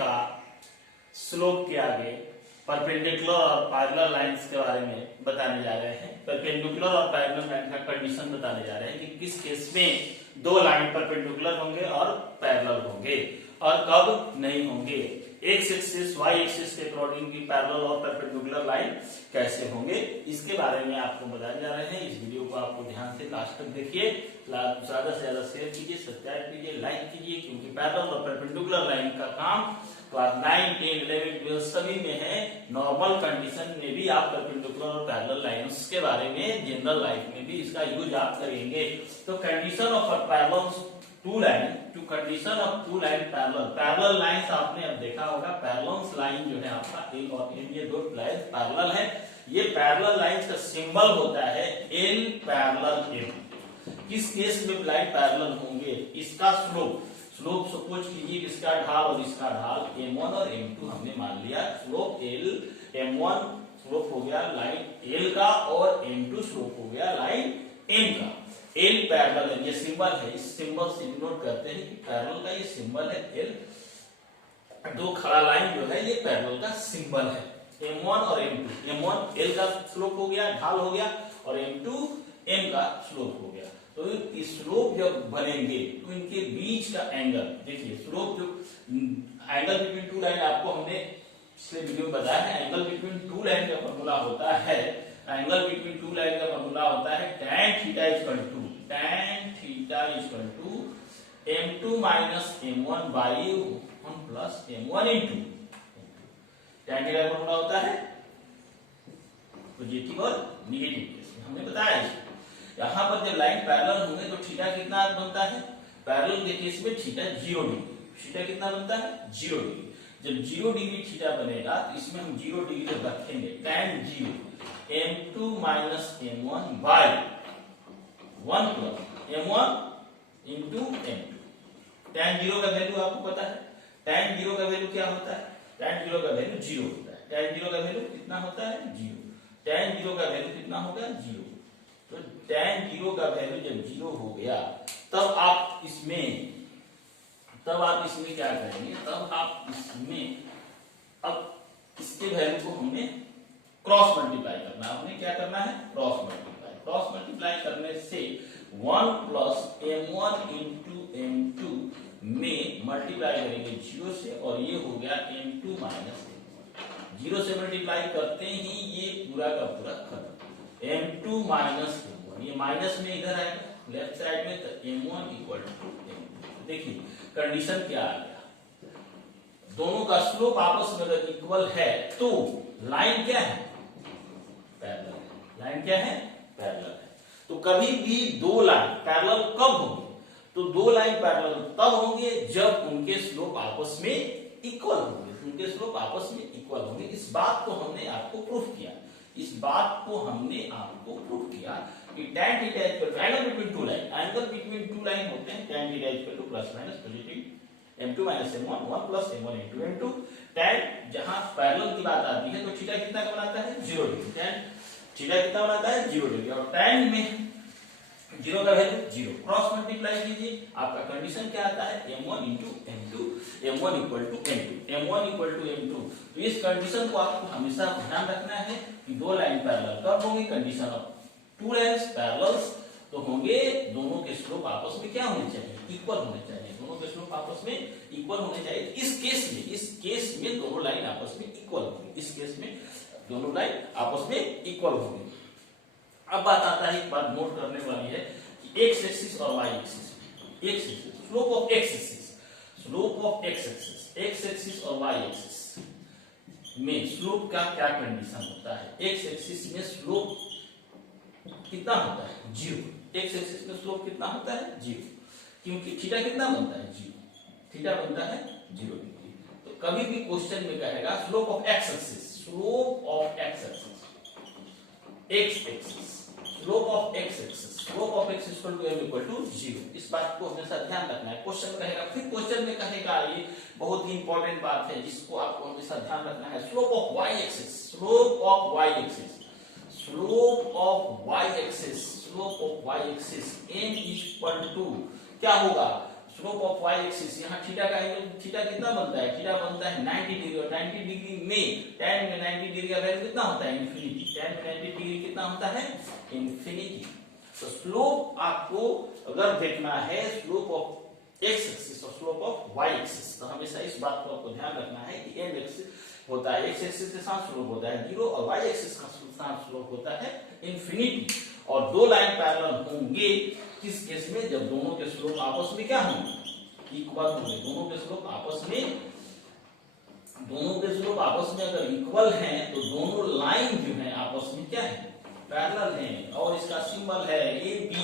का स्लोप के आगे परपेंडिकुलर और पैरेलल लाइंस के बारे में बताने जा रहे हैं। परपेंडिकुलर और पैरेलल लाइन का कंडीशन बताने जा रहे हैं कि किस केस में दो लाइन परपेंडिकुलर होंगे और पैरेलल होंगे और कब नहीं होंगे। एक्स एक्सिस वाई एक्सिस के अकॉर्डिंग की पैरेलल और परपेंडिकुलर लाइन कैसे होंगे, इसके बारे में आपको बताने जा रहे हैं। इस वीडियो को आपको ध्यान से लास्ट तक देखिए, ज्यादा से ज्यादा शेयर कीजिए, सब्सक्राइब कीजिए, लाइक कीजिए, क्योंकि पैरेलल और परपेंडिकुलर लाइन का काम क्लास 9, 10, 11, 12 सभी में है। नॉर्मल कंडीशन में भी आप परपेंडिकुलर और पैरेलल लाइंस के बारे में जनरल लाइफ में भी इसका यूज आप करेंगे। तो condition of parallel two line, two condition of two line parallel lines आपने अब देखा होगा। पैरेलल लाइन जो है आपका ए और एम, ये दो लाइन पैरेलल है। ये पैरेलल लाइंस का सिंबल होता है एल पैरेलल एम। किस केस में लाइन पैरेलल होंगे, इसका स्लोप सपोज कीजिए इसका ढाल और इसका ढाल m1 और m2 हमने मान लिया। स्लोप l, m1 स्लोप हो गया लाइन l का और m2 स्लोप हो गया लाइन m का। l पैरेलल है, ये सिंबल है, इस सिंबल से डिनोट करते हैं कि पैरेलल का ये सिंबल है l। दो खड़ा लाइन जो है ये पैरेलल का सिंबल है। m1 और m2, m1 l का स्लोप हो गया, ढाल हो गया, और m2 m का स्लोप हो गया। तो स्लोप जब बनेंगे तो इनके बीच का एंगल देखिए, स्लोप जो एंगल बिटवीन टू लाइन आपको हमने पिछले वीडियो में बताया है। एंगल बिटवीन टू लाइन का फॉर्मूला होता है, एंगल बिटवीन टू लाइन का फॉर्मूला होता है tan theta equal to m2 minus m1 by 1 plus m1 into tan theta का फॉर्मूला होता है पॉजिटिव और नेगेटिव केस में, हमने बताया इसको। यहाँ पर जब लाइन पैरेलल होंगे तो थीटा कितना बनता है, पैरेलल के केस में थीटा 0 डिग्री। थीटा कितना बनता है 0 डिग्री। जब 0 डिग्री थीटा बनेगा तो इसमें हम 0 डिग्री जब रखेंगे tan 0 m2 minus m1 by 1 plus m1 into m2। tan 0 का वैल्यू आपको पता है, tan 0 का वैल्यू क्या होता है, tan 0 का वैल्यू 0 होता है। tan 0 का वैल्यू कितना होता है 0, tan 0 का वैल्यू कितना होगा 0। तो tan 0 का वैल्यू जब 0 हो गया तब आप इसमें क्या करेंगे, तब आप इसमें अब इसके वैल्यू को हमने क्रॉस मल्टीप्लाई करना है। हमने क्या करना है क्रॉस मल्टीप्लाई करने से 1 प्लस m1 इंटू m2 में मल्टीप्लाई करेंगे 0 से, और ये हो गया m2 माइनस m1। 0 से मल्टीप्लाई करते ही ये पूरा का पूरा खत्म। m2 माइनस m1, ये माइनस में इधर आएगा लेफ्ट साइड में, तो m1 इक्वल टू m2। देखिए कंडीशन क्या आ गया, दोनों का स्लोप आपस में अगर इक्वल है तो लाइन क्या है पैरेलल है। लाइन क्या है पैरेलल है। तो कभी भी दो लाइन पैरेलल कब होंगे, तो दो लाइन पैरेलल तब होंगे जब उनके स्लोप आपस में इक्वल होंगे। उनके स्लोप आपस में इक्वल होंगे। इस बात को हमने आपको प्रूफ किया कि tan theta equal to angle between two line होते हैं tan theta equal to plus minus positive m2 minus m1 1 plus m1 into m2। tan जहां पैरेलल की बात आती है तो थीटा कितना का बनाता है 0 डिग्री। tan थीटा कितना बनाता है 0 डिग्री, और tan में 0 का वैल्यू 0। क्रॉस मल्टीप्लाई कीजिए, आपका कंडीशन क्या आता है m1 into m2, m1 equal to m2। तो इस कंडीशन को आपको हमेशा ध्यान रखना है कि दो लाइन पैरेलल कब होंगे, condition of two lines parallel तो होंगे दोनों के स्लोप आपस में क्या होने चाहिए इक्वल होने चाहिए। दोनों के स्लोप आपस में इक्वल होने चाहिए। इस केस में दोनों लाइन आपस में इक्वल होंगे। इस केस में दोनों लाइन आपस में इक्वल होंगे। अब बात आता है, एक बात नोट करने वाली है कि एक्स एक्सिस और y axis, slope of x axis और वाई एक्सिस में स्लोप का क्या कंडीशन होता है। एक्स एक्सिस में स्लोप कितना होता है 0। एक्स एक्सिस में स्लोप कितना होता है 0, क्योंकि थीटा कितना बनता है 0, थीटा बनता है 0 डिग्री। तो कभी भी क्वेश्चन में कहेगा slope of x axis equal to m equal to 0। इस बात को हमेशा ध्यान रखना है। क्वेश्चन कहेगा, फिर क्वेश्चन में कहेगा, ये बहुत ही इंपॉर्टेंट बात है जिसको आपको हमेशा ध्यान रखना है, slope of y axis m equal to क्या होगा, स्लोप ऑफ y एक्सिस, यहाँ थीटा का थीटा कितना बनता है, थीटा बनता है 90 डिग्री, और 90 डिग्री में tan में 90 डिग्री का वैल्यू कितना होता है, इन्फिनिटी। tan में 90 डिग्री कितना होता है, इन्फिनिटी। तो स्लोप आपको अगर देखना है स्लोप ऑफ x एक्सिस और स्लोप ऑफ y एक्सिस, तो हमेशा इस बात को आपको ध्यान रखना है कि m एक्सिस होता है, x एक्सिस के साथ स्लोप होता है 0 और y एक्सिस का साथ स्लोप होता है इन्फिनिटी। और दो लाइन पैरेलल होंगे किस केस में, जब दोनों के स्लोप आपस में क्या होंगे, इक्वल होंगे। दोनों के स्लोप आपस में अगर इक्वल हैं तो दोनों लाइन जो है आपस में क्या है, पैरेलल है। और इसका सिंबल है A B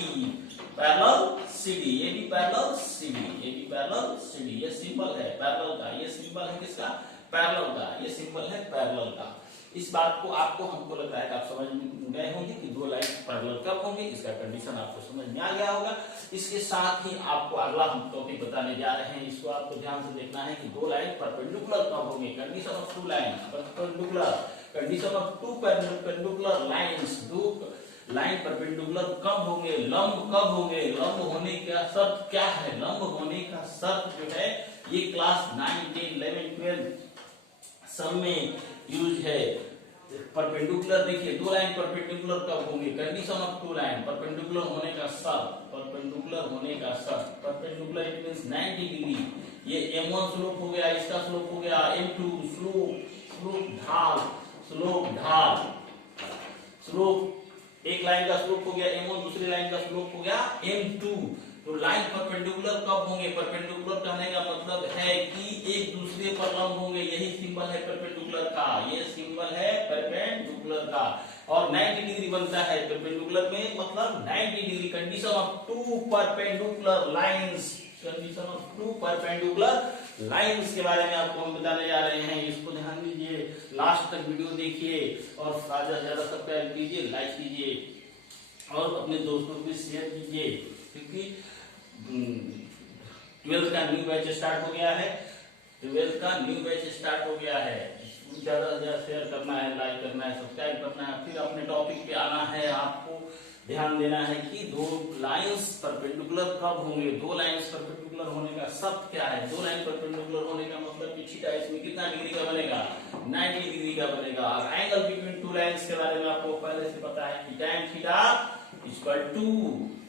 parallel C D, A B parallel C D, A B parallel C D. ये सिंबल है पैरेलल का, ये सिंबल है किसका, पैरेलल का, ये सिंबल है पैरेलल का। इस बात को आपको हमको लग रहा है कि आप समझ गए होंगे कि दो लाइन पैरेलल कब होंगे, इसका कंडीशन आपको समझ में आ गया होगा। इसके साथ ही आपको अगला हम टॉपिक बताने जा रहे हैं, इसको आपको ध्यान से देखना है कि दो लाइन परपेंडिकुलर कब होंगे, condition of two line perpendicular, condition of two perpendicular lines, दो लाइन परपेंडिकुलर कब होंगे, लंब कब होंगे, लंब होने का शर्त क्या है, लंब होने का शर्त जो है ये क्लास 9, 10, 11, 12 सब में यूज है। परपेंडिकुलर देखिए, दो लाइन परपेंडिकुलर कब होंगे, condition of two line perpendicular होने का शर्त, परपेंडिकुलर होने का शर्त, परपेंडिकुलर इट मींस 90 डिग्री। ये m1 स्लोप हो गया, इसका स्लोप हो गया m2 स्लोप एक लाइन का स्लोप हो गया m1, दूसरी लाइन का स्लोप हो गया m2। तो लाइन परपेंडिकुलर कब होंगे, परपेंडिकुलर कहने का मतलब है कि एक दूसरे पर लंब होंगे, यही सिंबल है परपेंडिकुलर का, ये सिंबल है परपेंडिकुलर का। और 90 डिग्री बनता है परपेंडिकुलर में, मतलब 90 degree, condition of two perpendicular lines, condition of two perpendicular lines के बारे में आपको हम बताने जा रहे हैं। इसको ध्यान दीजिए, लास्ट तक वीडियो देखिए और ज्यादा से ज्यादा सब्सक्राइब कीजिए, लाइक कीजिए और अपने दोस्तों को भी शेयर कीजिए, क्योंकि 12th का न्यू बैच स्टार्ट हो गया है, 12th का न्यू बैच स्टार्ट हो गया है। ज्यादा से ज्यादा शेयर करना है, लाइक करना है, सब्सक्राइब करना है, फिर अपने टॉपिक पे आना है। आपको ध्यान देना है कि दो लाइंस परपेंडिकुलर कब होंगे, दो लाइंस परपेंडिकुलर होने का शर्त क्या है। दो लाइन परपेंडिकुलर होने का मतलब कि थीटा इसमें कितना डिग्री का बनेगा, 90 डिग्री का बनेगा। एंगल बिटवीन टू लाइंस के बारे में आपको पहले से पता है कि tan theta equal to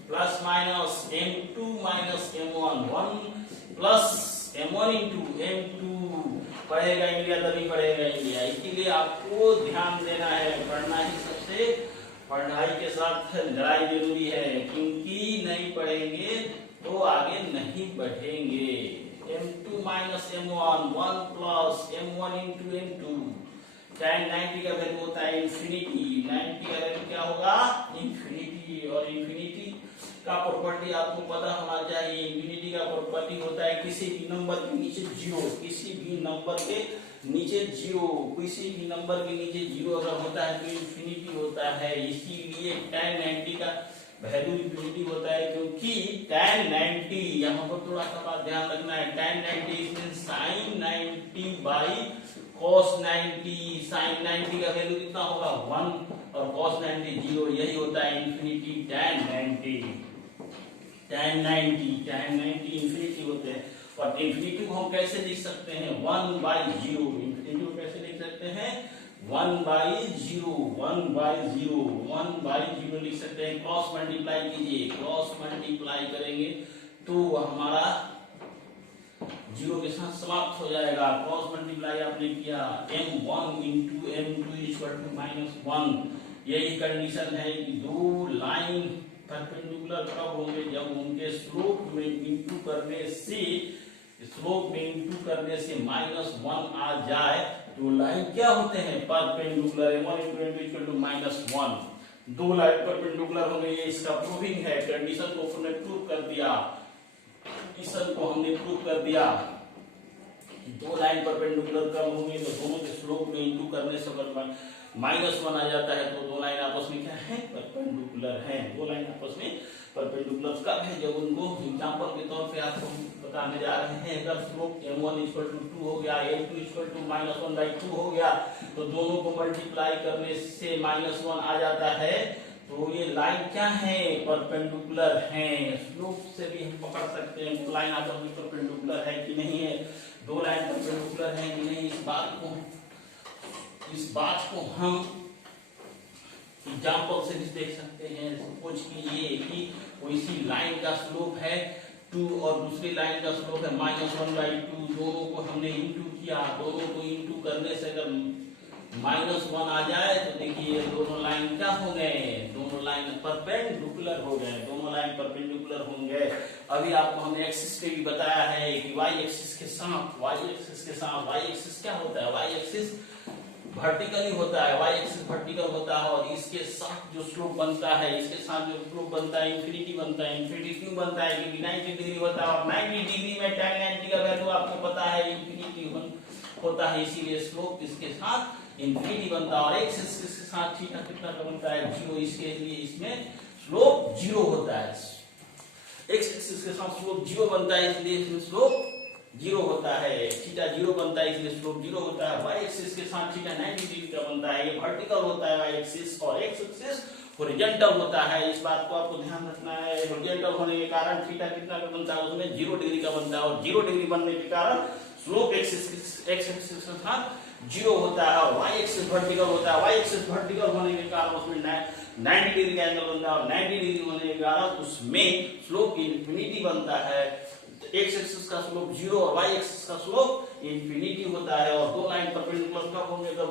plus minus m2 minus m1, 1 plus m1 into m2, पढ़ेगा इंडिया तभी पढ़ेगा इंडिया। इसके लिए आपको ध्यान देना है, पढ़ना ही सबसे, पढ़ाई के साथ लड़ाई जरूरी है, क्योंकि नहीं पढ़ेंगे तो आगे नहीं बढ़ेंगे। m2 minus m1, 1 plus m1 into m2, tan 90 का वैल्यू होता है इंफिनिटी, 90 का वैल्यू क्या होगा, इंफिनिटी। और इंफिनिटी का प्रॉपर्टी आपको पता होना चाहिए, इंफिनिटी का प्रॉपर्टी होता है किसी भी नंबर के नीचे जीरो, किसी भी नंबर के नीचे जीरो, किसी भी नंबर के नीचे जीरो अगर होता है तो इंफिनिटी होता है। इसीलिए tan 90 का वैल्यू इंफिनिटी होता है, क्योंकि tan 90, यहाँ पर थोड़ा सा बात ध्यान रखना है, tan 90 means sin 90 by cos 90, sin 90 का वैल्यू कितना होगा 1 और cos 90 0, यही होता है इंफिनिटी tan 90। tan 90 इंफिनिटी होते हैं। और इंफिनिटी को हम कैसे लिख सकते हैं, 1/0, इंफिनिटी को कैसे लिख सकते हैं 1/0, 1/0 लिख सकते हैं। क्रॉस मल्टीप्लाई कीजिए, क्रॉस मल्टीप्लाई करेंगे तो हमारा जीरो के साथ समाप्त हो जाएगा। क्रॉस मल्टीप्लाई आपने किया, m1 into m2 equal to -1। यही कंडीशन है कि दो लाइन परपेंडिकुलर कब होंगे, जब उनके स्लोप में इंटू करने से, स्लोप में इंटू करने से -1 आ जाए तो लाइन क्या होते हैं, perpendicular. m1 into m2 equal to -1, दो लाइन परपेंडिकुलर होंगे, ये इसका प्रूविंग है। कंडीशन को हमने प्रूव कर दिया, कंडीशन को हमने प्रूव कर दिया कि दो लाइन परपेंडिकुलर कब होंगे, तो दोनों के स्लोप में इंटू करने से अगर -1 आ जाता है तो दो लाइन आपस में क्या है, परपेंडिकुलर है। दो लाइन आपस में परपेंडिकुलर कब है, जब उनको एग्जांपल के तौर पे आपको बताने जा रहे हैं। अगर स्लोप m1 इक्वल टू 2 हो गया, m2 इक्वल टू -1/2 हो गया, तो दोनों को मल्टीप्लाई करने से -1 आ जाता है, तो ये लाइन क्या है, परपेंडिकुलर है। स्लोप से भी हम पकड़ सकते हैं लाइन आपस में परपेंडिकुलर है कि नहीं है, दो लाइन परपेंडिकुलर है कि नहीं। इस बात को हम एग्जाम्पल से भी देख सकते हैं। सपोज कीजिए कि कोई सी लाइन का स्लोप है 2 और दूसरी लाइन का स्लोप है -1/2। दोनों को हमने इंटू किया, दोनों को इंटू करने से अगर -1 आ जाए तो देखिए दोनों लाइन क्या हो गए, दोनों लाइन परपेंडिकुलर हो गए, दोनों लाइन परपेंडिकुलर होंगे। अभी आपको हमने एक्सिस पे भी बताया है कि वाई एक्सिस के साथ वाई एक्सिस क्या होता है, वाई एक्सिस वर्टिकली होता है, वाई एक्सिस वर्टिकल होता है और इसके साथ जो स्लोप बनता है, इसके साथ जो स्लोप बनता है इंफिनिटी बनता है। इंफिनिटी क्यों बनता है, क्योंकि 90 डिग्री होता है और 90 डिग्री में tan 90 का वैल्यू आपको पता है इंफिनिटी होता है, इसीलिए स्लोप इसके साथ इंफिनिटी बनता है। और एक्स एक्सिस के साथ थीटा कितना का बनता है, 0, इसके लिए इसमें स्लोप 0 होता है। एक्स एक्सिस के साथ स्लोप 0 बनता है, इसलिए इसमें स्लोप 0 होता है। थीटा 0 बनता है, इसलिए स्लोप 0 होता है। वाई एक्सिस के साथ थीटा 90 डिग्री का बनता है, ये वर्टिकल होता है वाई एक्सिस, और एक्स एक्सिस हॉरिजॉन्टल होता है। इस बात को आपको ध्यान रखना है। हॉरिजॉन्टल होने के कारण थीटा कितना का बनता है, उसमें 0 डिग्री का बनता है, और 0 डिग्री बनने के कारण स्लोप एक्स एक्सिस के साथ 0 होता है। और वाई एक्सिस वर्टिकल होता है, वाई एक्सिस वर्टिकल होने के कारण उसमें 90 डिग्री का एंगल बनता है, और 90 डिग्री होने के कारण उसमें स्लोप इंफिनिटी बनता है। एक्स एक्सिस का स्लोप 0 और वाई एक्सिस का स्लोप इंफिनिटी होता है। और दो लाइन परपेंडिकुलर कब होंगे, अगर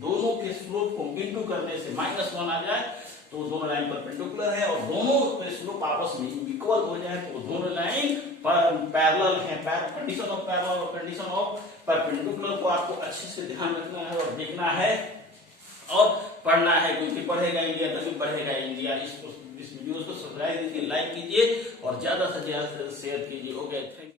दोनों के स्लोप को इंटू करने से -1 आ जाए तो दोनों लाइन परपेंडिकुलर है, और दोनों के स्लोप आपस में इक्वल हो जाए तो दोनों लाइन पैरेलल है। कंडीशन ऑफ पैरेलल और कंडीशन ऑफ परपेंडिकुलर को आपको अच्छे से ध्यान रखना है और देखना है और पढ़ना है, क्योंकि पढ़ेगा इंडिया तभी बढ़ेगा इंडिया। इस वीडियो को सब्सक्राइब कीजिए, लाइक कीजिए और ज्यादा से ज्यादा शेयर कीजिए। Okay, thank you.